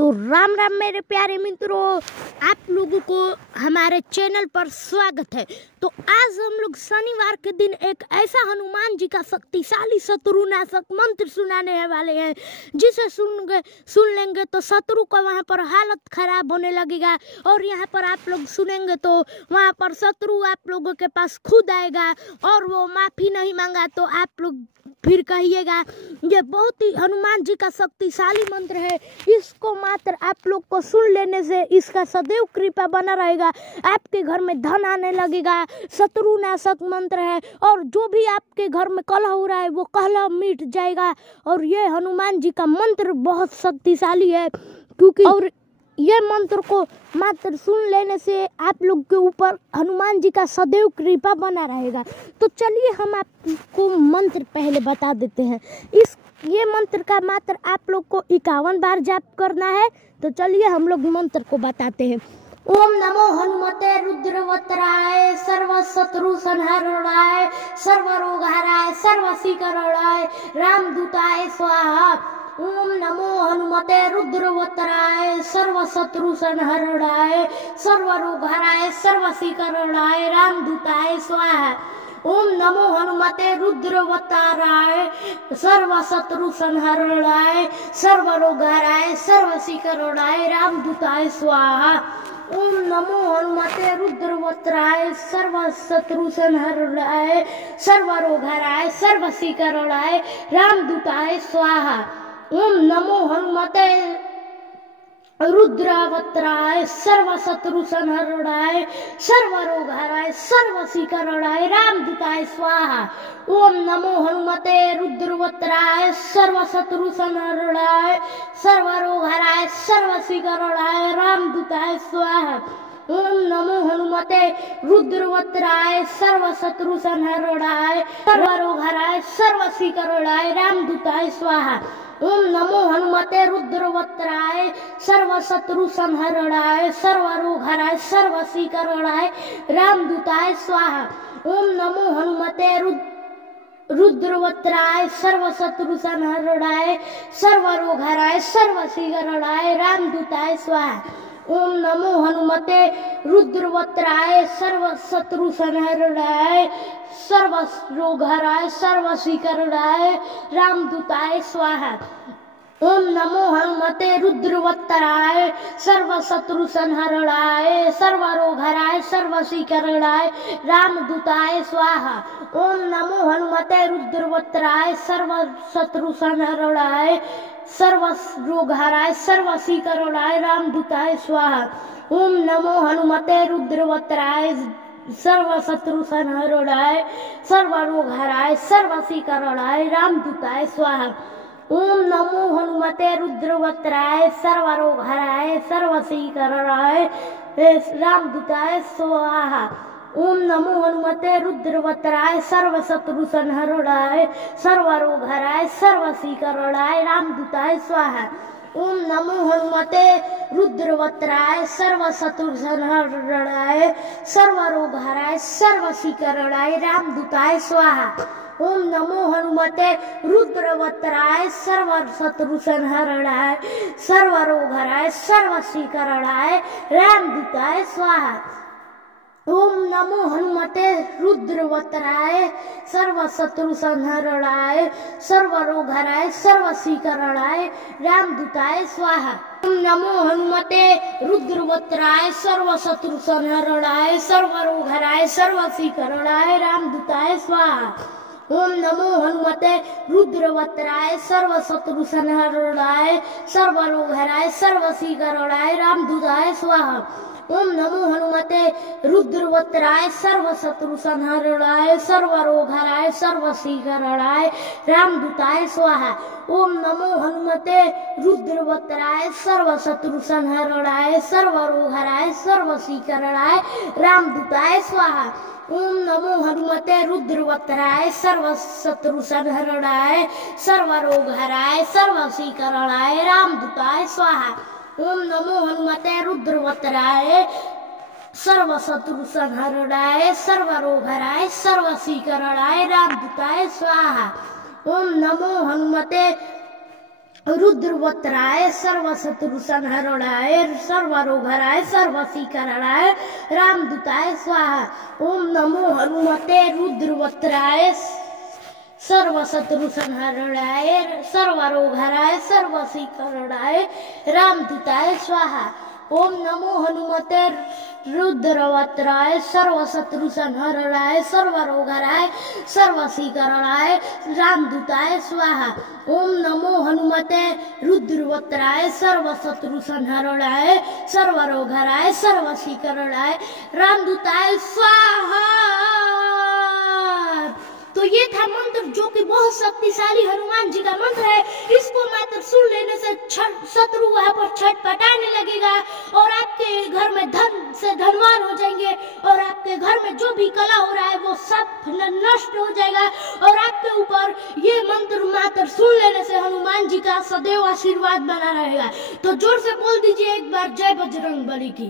तो राम राम मेरे प्यारे मित्रों, आप लोगों को हमारे चैनल पर स्वागत है। तो आज हम लोग शनिवार के दिन एक ऐसा हनुमान जी का शक्तिशाली शत्रुनाशक मंत्र सुनाने वाले हैं, जिसे सुन लेंगे तो शत्रु का वहाँ पर हालत खराब होने लगेगा। और यहाँ पर आप लोग सुनेंगे तो वहाँ पर शत्रु आप लोगों के पास खुद आएगा और वो माफ़ी नहीं मांगा तो आप लोग फिर कहिएगा। ये बहुत ही हनुमान जी का शक्तिशाली मंत्र है। इसको मात्र आप लोग को सुन लेने से इसका सदैव कृपा बना रहेगा। आपके घर में धन आने लगेगा। शत्रुनाशक मंत्र है और जो भी आपके घर में कलह हो रहा है वो कलह मिट जाएगा। और ये हनुमान जी का मंत्र बहुत शक्तिशाली है, क्योंकि और ये मंत्र को मात्र सुन लेने से आप लोग के ऊपर हनुमान जी का सदैव कृपा बना रहेगा। तो चलिए हम आपको मंत्र पहले बता देते हैं। ये मंत्र का मात्र आप लोग को 51 बार जाप करना है। तो चलिए हम लोग मंत्र को बताते हैं। ओम नमो हनुमते रुद्रवत्राय सर्व शत्रु संहारणाय सर्व रोगहराय सर्व सीकरणाय रामदूताय स्वाहा। ओम नमो हनुमते रुद्रवत्राय सर्व शत्रु संहारणाय सर्व रोगहराय सर्व सीकरणाय रामदूताय स्वाहा। ओम नमो हनुमते रुद्रवत्राय सर्व शत्रु संहारणाय सर्व रोगहराय सर्व सीकरणाय रामदूताय स्वाहा। ओम नमो हनुमते रुद्रवत्राय सर्व शत्रु संहारणाय सर्व रोगहराय सर्व सीकरणाय रामदूताय स्वाहा। ओम नमो हनुमते रुद्रवत्राय सर्व शत्रु संहारणाय सर्व रोगहराय सर्व सीकरणाय रामदूताय स्वाहा। ओम नमो हनुमते रुद्रवत्राय सर्व शत्रु संहारणाय सर्व रोगहराय सर्व सीकरणाय रामदूताय स्वाहा। ओम नमो हनुमते रुद्रवत्राय सर्व शत्रु संहारणाय सर्व रोगहराय सर्व सीकरणाय रामदूताय स्वाहा। ओम नमो हनुमते रुद्रवत्राय सर्व शत्रु संहारणाय सर्व रोगहराय सर्व सीकरणाय रामदूताय स्वाहा। ओम नमो हनुमते रुद्रवत्राय सर्व शत्रु संहारणाय सर्व रोगहराय सर्व सीकरणाय रामदूताय स्वाहा। ओम नमो हनुमते रुद्रवत्राय सर्व शत्रु संहारणाय सर्व रोगहराय सर्व सीकरणाय रामदूताय स्वाहा। ओम नमो हनुमते रुद्रवत्राय सर्व शत्रु संहारणाय सर्व रोगहराय सर्व सीकरणाय रामदूताय स्वाहा। ओम नमो हनुमते रुद्रवत्राय सर्व शत्रु संहारणाय सर्व रोगहराय सर्व सीकरणाय रामदूताय स्वाहा। ओम नमो हनुमते रुद्रवत्राय सर्व शत्रु संहारणाय सर्व रोगहराय सर्व सीकरणाय रामदूताय स्वाहा। ओम नमो हनुमते रुद्रवत्राय सर्व रोगहराय सर्व सीकरणाय रामदूताय स्वाहा। ओम नमो हनुमते रुद्रवत्राय सर्व शत्रु संहारणाय सर्व रोगहराय सर्व सीकरणाय रामदूताय स्वाहा। ओम नमो हनुमते रुद्रवत्राय सर्व शत्रु संहारणाय सर्व रोगहराय सर्व सीकरणाय रामदूताय स्वाहा। ओम नमो हनुमते रुद्रवत्राय सर्व शत्रु संहारणाय सर्व रोगहराय सर्व सीकरणाय रामदूताय स्वाहा। ओम नमो हनुमते रुद्रवत्राय सर्व शत्रु संहारणाय सर्व रोगहराय सर्व सीकरणाय रामदूताय स्वाहा। ओम नमो हनुमते रुद्रवत्राय सर्व शत्रु संहारणाय सर्व रोगहराय सर्व सीकरणाय रामदूताय स्वाहा। ओम नमो हनुमते रुद्रवत्राय सर्व शत्रु संहारणाय सर्व रोगहराय सर्व सीकरणाय रामदूताय स्वाहा। ओम नमो हनुमते रुद्रवत्राय सर्व शत्रु संहारणाय सर्व रोगहराय सर्व सीकरणाय रामदूताय स्वाहा। ओम नमो हनुमते रुद्रवत्राय सर्व शत्रु संहारणाय सर्व रोगहराय सर्व सीकरणाय रामदूताय स्वाहा। ओम नमो हनुमते रुद्रवत्राय सर्व शत्रु संहारणाय सर्व रोगहराय सर्व सीकरणाय रामदूताय स्वाहा। ओम नमो हनुमते रुद्रवत्राय सर्व शत्रु संहारणाय सर्व रोगहराय सर्व सीकरणाय रामदूताय स्वाहा। ओम नमो हनुमते रुद्रवत्राय सर्वशत्रु संहरणाय सर्वरोगहराय सर्वशीकरणाय रामदूताय स्वाहा। ओम नमो हनुमते रुद्रवत्राय सर्वशत्रु संहरणाय सर्वरोगहराय सर्वशीकरणाय रामदूताय स्वाहा। ओम नमो हनुमते रुद्रवत्राय सर्वशत्रु संहरणाय सर्वरोगहराय सर्वशीकरणाय रामदूताय स्वाहा। ओम नमो हनुमते रुद्रवत्राय सर्वशत्रु संहरणाय सर्वरोगहराय सर्वशीकरणाय रामदूताय स्वाहा। तो ये था मंत्र जो कि बहुत शक्तिशाली हनुमान जी का मंत्र है। इसको मात्र सुन लेने से शत्रु वहां पर छटपटाने लगेगा और आपके घर में धन से धनवान हो जाएंगे और आपके घर में जो भी कला हो रहा है वो सब नष्ट हो जाएगा और आपके ऊपर ये मंत्र मात्र सुन लेने से हनुमान जी का सदैव आशीर्वाद बना रहेगा। तो जोर से बोल दीजिए एक बार, जय बजरंगबली की।